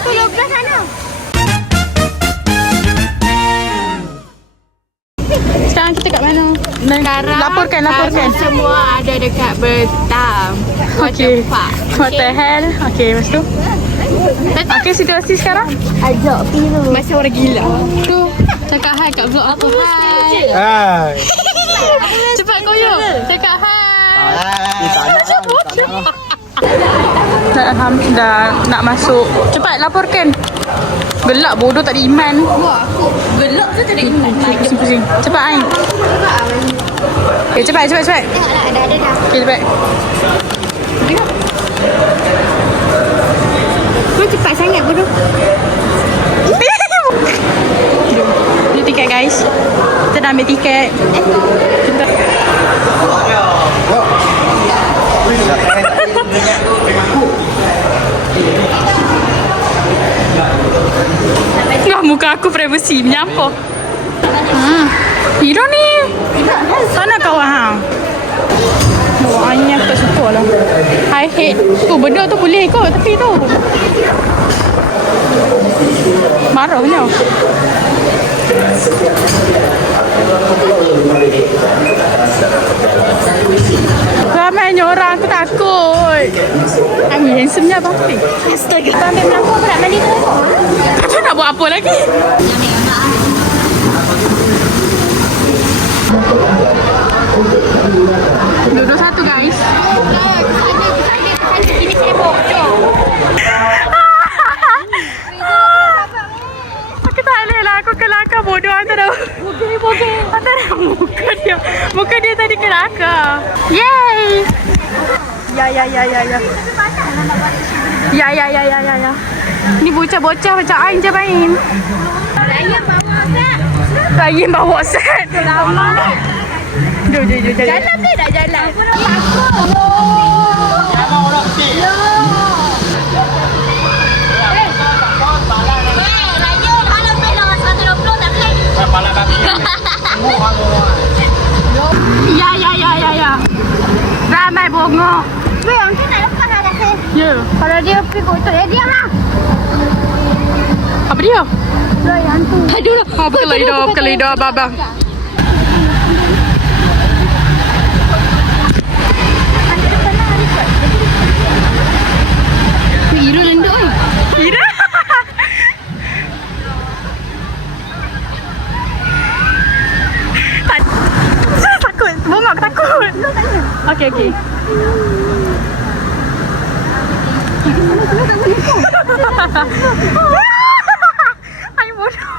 Tolong belah sana. Sekarang kita kat mana? Sekarang Laporkan. semua ada dekat Batam. Okay. What the hell? Okay, lepas tu? Okay, situasi sekarang? Ajak Piru. Macam orang gila. Tu, cakap hai kat vlog aku. Hai. Hai. Cepat koyok. Cakap hai. Macam Dah nak masuk. Cepat laporkan. Gelak bodoh tak ada iman. Gelap tu tak ada iman. Pusing. Cepat Ain. Okay, cepat. Dah. Okay, cepat. Kau cepat sangat bodoh. Beli tiket guys. Kita dah ambil tiket. Kita muka aku privacy menyampah. Hero ni. Sana kawan hang. Doanya aku tak suka lah. I hate. Tu benda tu boleh kot tapi tu. Marahnya. Ramainya orang aku takut. Aku handsome-nya abang. Astaga. Kau ambil belakang aku nak mandi tu. Aku nak buat apa lagi? Duduk satu guys. Ini sibuk. Jom. Aku tak boleh lah. Aku kelakar bodoh antara antara muka dia tadi kelakar. Yay. Ya. Ni bocah-bocah macam Ain je main. Raya bawa set. Lama. Jom. Jalan ni dah jalan. Aku nak takut. Jangan orang kecil. Raya kalau bela 120 tak boleh. Kepala kami. Ya. Ramai bongok. Weh, orang tu nak lepas dah rasa. Ya. Kalau dia pergi kotor, diam lah. Apa dia? Roy, hantu. Aduh. Buka lidah babang. Hero lenduk oi. Ira. Takut. Bongok takut. Okey. Ai bodoh.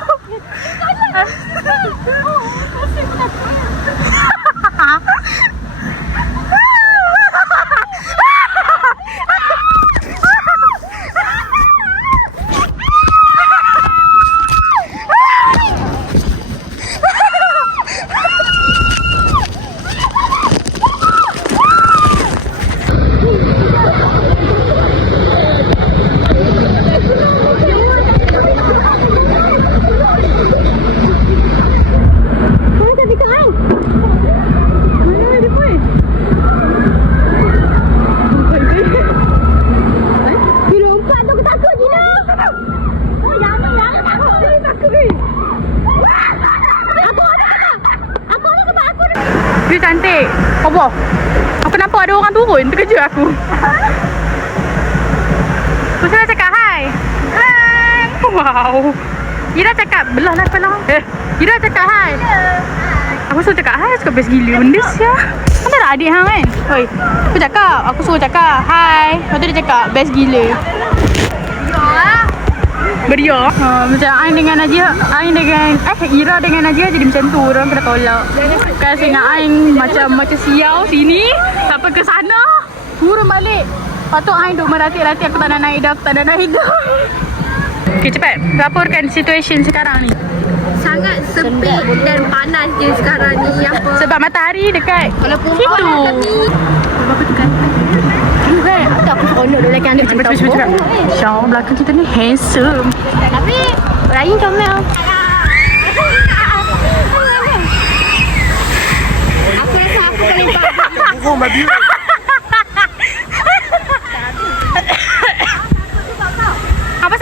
Dia cantik. Apa? Aku nampak ada orang turun, terkejut aku. Aku sudah cakap hai. Hai. Wow. Ira cakap belah lah kepala. Ira cakap hai. Aku suruh cakap hai, suka best gila benda sia. Mana ada adik hang kan? Oi. Aku suruh cakap hai. Lepas tu dia cakap best gila. Beria. Macam Ain dengan Najia, Ira dengan Najia jadi macam tu, orang kena tolak. Kan saya dengan Ain macam siau sini sampai ke sana, turun balik. Lepas tu Ain duk meratik-ratik, aku tak nak naik dah. Okay, cepat laporkan situasi sekarang ni. Sangat sempit dan panas je sekarang ni. Apa? Sebab matahari dekat Kalau situ. perempuan Apa tu kan? kan? Aku seronok dulu lagi ambil Cepat. Syah, belakang kita ni handsome. Tapi Ryan comel. Aku rasa aku paling bagus. Oh, babi. Apa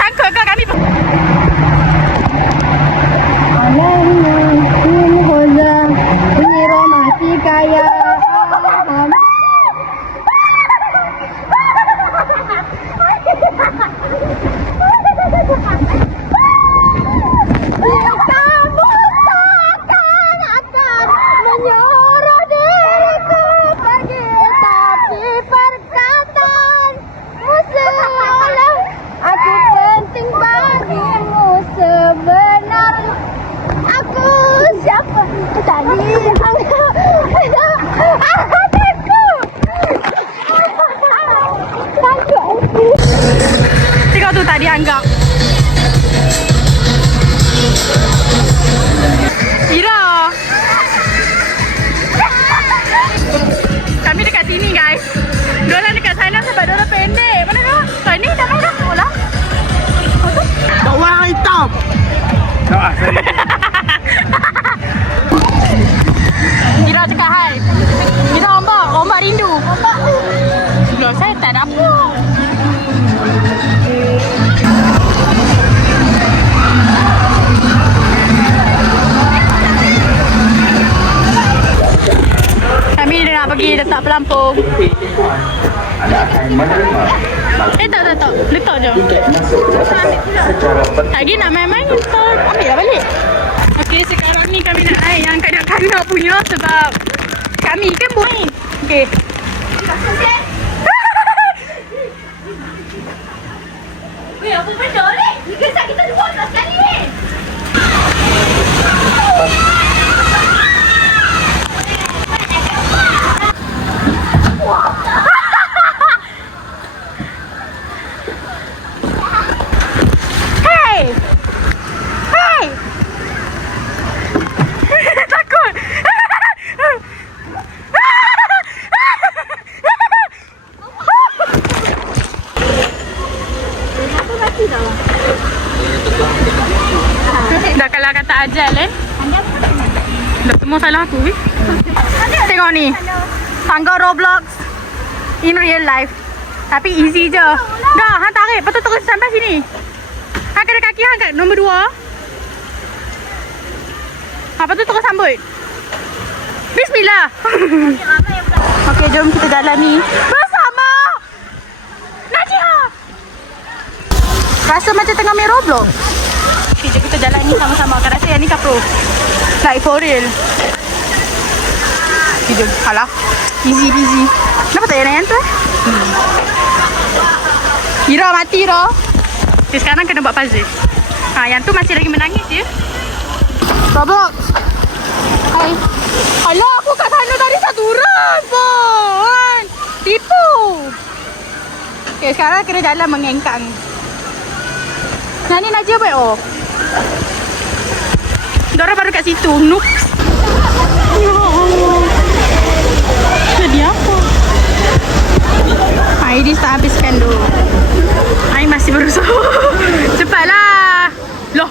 tak dianggap. Ira. Kami dekat sini guys. Diorang dekat sana sebab diorang pendek. Mana kau? Kau ni dah mana? Bola. Tak orang hitam. Tak ah, sorry. Ira cakap hai. Ira ombak rindu. Loh, saya tak ada apa. Kami nak pergi letak pelampung. Tak. Letak je. Lagi nak main-main, kita ambil lah balik. Okey, sekarang ni kami nak naik yang kanak-kanak punya sebab kami kan boleh. Okey. Weh, apa benda ni? Ni kisah kita dua sekali ni. Hey! Hey! Takut! Dah kalah kata ajal dah semua salah aku Tengok ni tangga Roblox in real life. Tapi easy je. Dah, hang tarik. Lepas tu terus sampai sini. Hang kena kaki hang kat nombor 2. Lepas tu terus sambut. Bismillah. Okey, jom kita jalan ni bersama Najia. Rasa macam tengah main Roblox. Okay, jom kita jalan ni sama-sama. Akan rasa yang ni kapro. Like for real. Okay, jom. Alah. Easy peasy. Kenapa tak yang tu Ira mati Ira. Okay, sekarang kena buat puzzle. Yang tu masih lagi menangis je. Roblox. Hai. Alah, aku kat sana tadi satu orang pun. Tipu. Okay, sekarang kena jalan mengengkang. Yang ni Najia buat Diorang baru kat situ. Noob. Ya Allah. Jadi apa? Aidis tak habiskan dulu. Air masih berusaha. Cepatlah. Loh.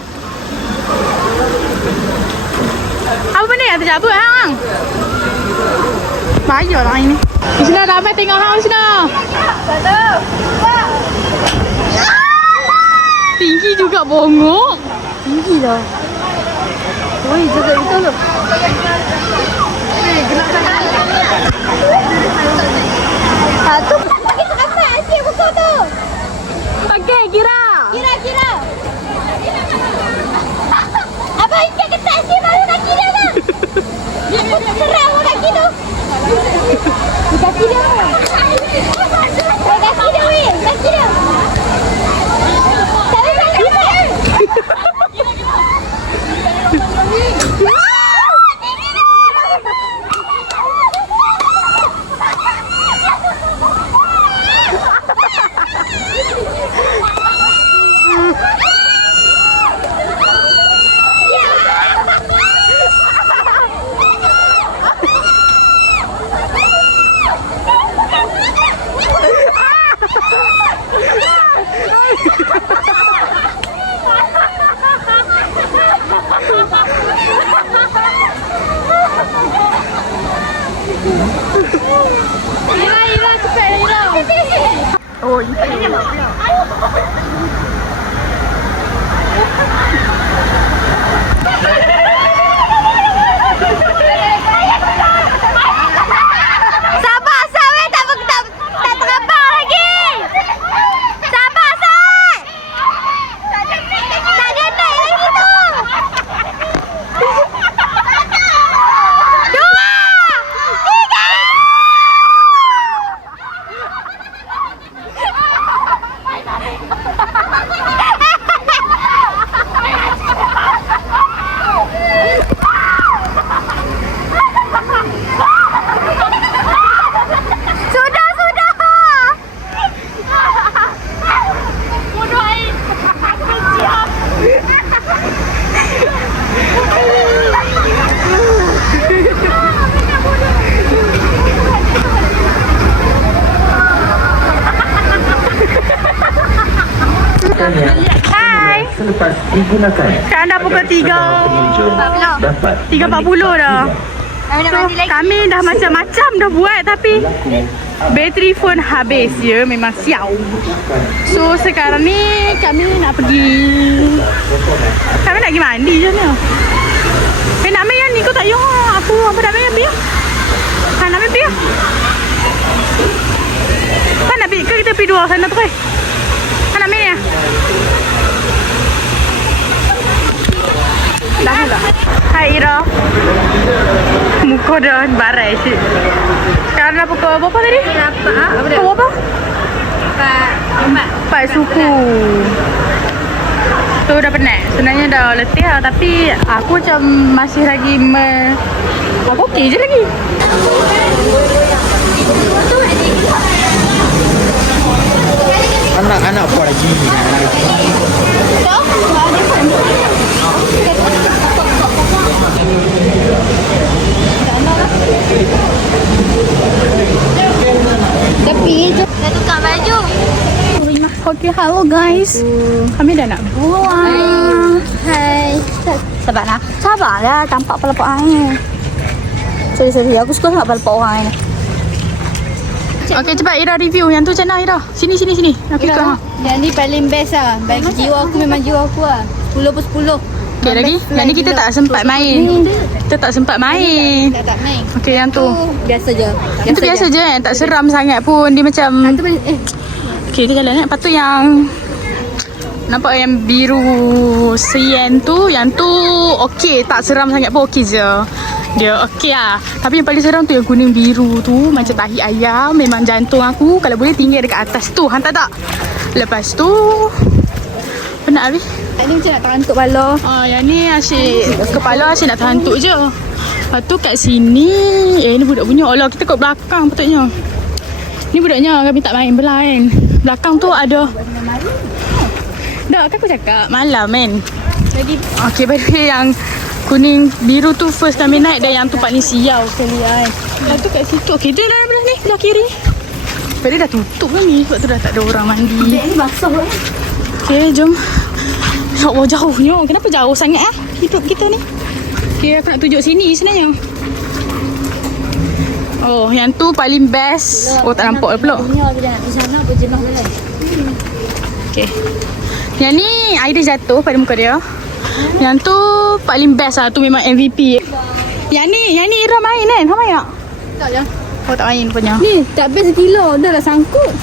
Apa benda yang terjadi apa hang? Bahaya lah ini. Husna ramai tengok hang Husna. Tinggi juga bongok. Tinggi dah. Oi, jaga itu loh. Satu. Bagi tu apa? Asyik buku tu. Okey, kira. Kira. Apa ini kita asyik baru nak kira dah. Serang nak kira. Kita kira. Kita kira weh. Kita kira. Tapi tak bisa. Ira, cepat Ira. Oh, ini. Sabar, Sawi tak terabang lagi. Sabar, Sawi. Tak getek lagi tu. 2, 3. Hai. Selepas digunakan. Sekarang dah pukul 3. Dapat 3.40 dah. So, kami dah macam-macam dah buat tapi bateri phone habis je. Memang siau. So, sekarang ni kami nak pergi. Kami nak pergi mandi je ni. Nak main yang ni kau tak payah. Aku apa nak main biar. Nak main biar. Nak pergi ke kita pergi dua sana tu kan? Nak main ya? Dah pula. Hai Ira. Muka dah barai cik. Sekarang dah pukul berapa tadi? Pukul berapa? 4 suku. Tu dah penat. Sebenarnya dah letih lah. Tapi aku macam masih lagi aku okey je lagi. Anak-anak buat lagi. Tepi je. Dah tukar baju. Okay, hello guys. Kami dah nak buang. Hai. Sabarlah. Sabarlah, tampak pelapuk air. Sorry. Aku suka sangat pelapuk orang ni. Okay, cepat Ira review. Yang tu macam mana Ira? Sini. Aku ikut ha. Yang ni paling best lah. Bagi jiwa aku memang jiwa aku lah. 10 per 10. Okay lagi. Yang ni kita tak sempat main. Kita tak sempat main. Tak main. Okay, yang tu. Biasa je. Itu biasa je. Tak seram sangat pun. Dia macam. Okay, kita jalan. Lepas tu yang nampak yang biru sian tu. Yang tu okey. Tak seram sangat pun okey je. Dia okey lah. Tapi yang paling seram tu yang kuning biru tu. Macam tahi ayam. Memang jantung aku kalau boleh tinggal dekat atas tu. Hantar tak? Lepas tu penat habis. Ini macam nak terantuk kepala. Yang ni asyik kepala asyik nak terhantuk je. Lepas tu kat sini ni budak punya. Allah, kita kat belakang patutnya. Ni budaknya kami tak main belah kan. Belakang tu ada. Dah kan aku cakap malam kan. Lagi Okey, by the way yang kuning biru tu first kami naik dan yang tu paling siau sekali kan. Lepas tu kat situ. Okey, dia dah belah ni, belah kiri. Tapi dia dah tutup kan ni sebab tu dah tak ada orang mandi. ni basah kan. Okey, jom. Ya Allah, jauhnya. Kenapa jauh sangat hidup kita ni? Okey, aku nak tunjuk sini sebenarnya. Oh, yang tu paling best. Oh, tak nampak pula. Ni aku dah nak pergi sana berjemah kan. Okey. Yang ni air dia jatuh pada muka dia. Yang tu paling best lah. Tu memang MVP. Yang ni Ira main kan? Kau main tak? Tak lah. Oh, tak main punya. Ni tak best gila. Dah lah sangkut.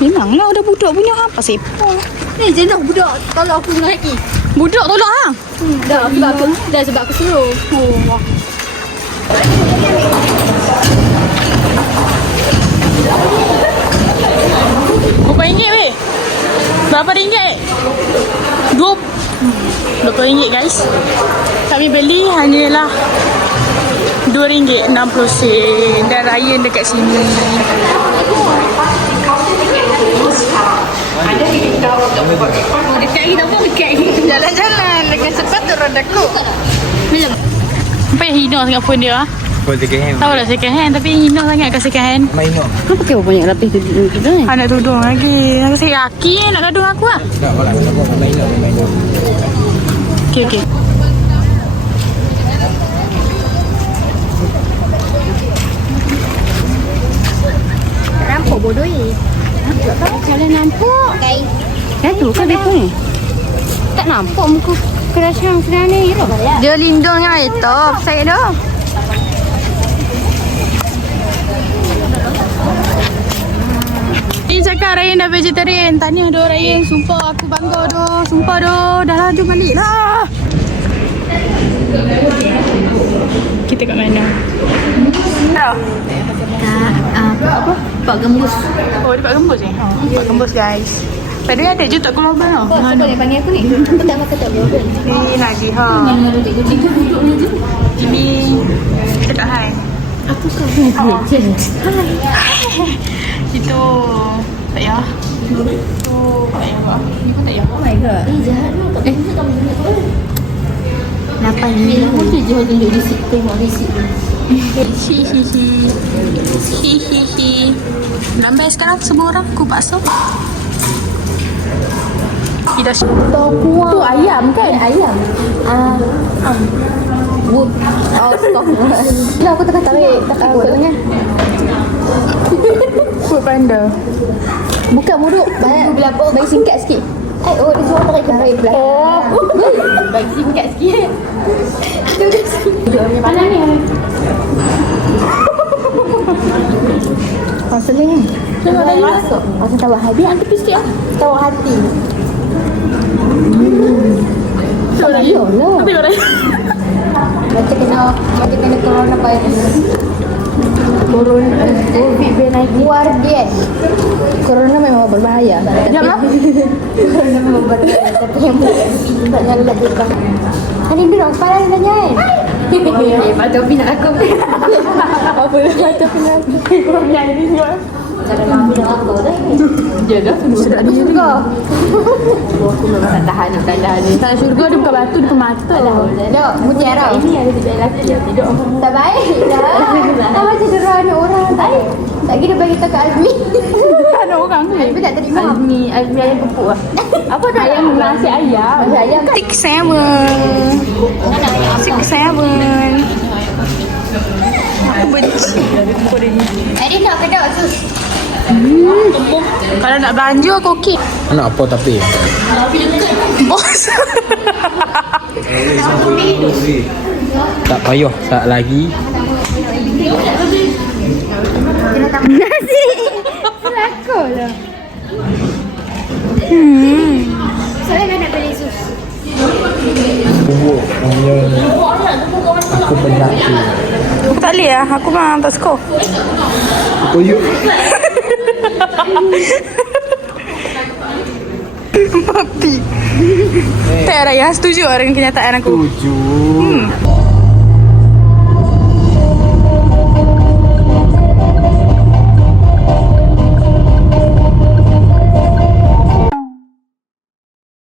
Memanglah ada budak punya apa sepah. Ni je dah budak. Kalau aku lagi. Budak tolak hang. Sebab aku suruh. Oh, wah. Berapa ringgit weh? Berapa ringgit? RM20 guys. Kami beli hanyalah RM2.60 dan Ryan dekat sini. Jalan-jalan dengan sepatu rodaku. Sampai hina sangat phone dia. Kau second hand. Tahu lah second hand tapi hina sangat kat second hand. Main no. Kau pakai berapa banyak lapis tu kan? Nak tudung lagi. Aku sakit kaki nak gaduh aku lah. Tak apa lah. Main no. Okay. Nampak bodoh ni. Kalau nampak. Dah tu kan betul ni? Tak nampak muka crush yang sedang ni. Dia lindung dengan itu. Saya dah. Ni cakap Ryan dah vegetarian. Tanya doh Ryan. Sumpah aku bangga doh. Sumpah doh. Dah lah, jom balik lah. Kita kat mana? Apa? Pak Gembus. Oh, di Pak Gembus ni? Pak Gembus guys. Tadi ada je tak keluar bang. Siapa yang panggil aku ni? Aku tak makan tak boleh. Ni lagi ha. Ini cakap hai. Aku kau. Itu tak payah. Itu tak payah kak. Ni pun tak payah. Oh my god. Jahat ni. Tak bisa kamu tunjuk. 8 ni. Aku tu je tunjuk receipt. Tengok receipt. Hihihi. Nampak sekarang semua orang aku bakso. dah. Tu ayam kan? Ayam. Wood. Oh, stop. Lah aku tengah tarik kot dengan. Food panda. Bukan muruk. Bagi singkat sikit. Oh, dia semua pakai tarik belakang. Oh. Bagi singkat sikit. Mana ni? Seling ni. Tengok dah masuk. Masuk tawar hati. Biar tepi sikit lah. Tawar hati. Tengok lah. Tengok dah. Macam kena coronavirus. COVID-19 keluar dia. Corona memang berbahaya. Jom lah. Corona memang berbahaya. Tapi yang tak nyala juga. Hari ni dong kepala ni tanya kan. Pak Topi nak aku. Apa dah Pak Topi nak aku. Kau nyanyi juga. Cara nak apa dah. Ya dah. Sedap di syurga. Aku memang tak tahan nak tahan ni. Tak syurga dia bukan batu, dia bukan mata. Dok, mutiara. Ini ada tiba lelaki yang tidur. Tak baik dah. Tak macam derana orang. Tak kira bagi tahu kat Azmi. Tak ada orang ni. Azmi tak terima. Azmi ayam pupuk lah. Apa dah? Ayam nasi ayam. Nasi ayam. 6-7. 6-7. Aku benci. Hari nak kedok sus. Kalau nak belanja aku okey. Nak apa tapi? Bos. Tak payah tak lagi. Nasi. Selako lah. Soalnya kan nak beli sus. Bubuk aku penat tu. Aku tak boleh lah. Aku memang tak suka. Oh you. Papi. Tak ada yang setuju dengan kenyataan aku. Tujuh.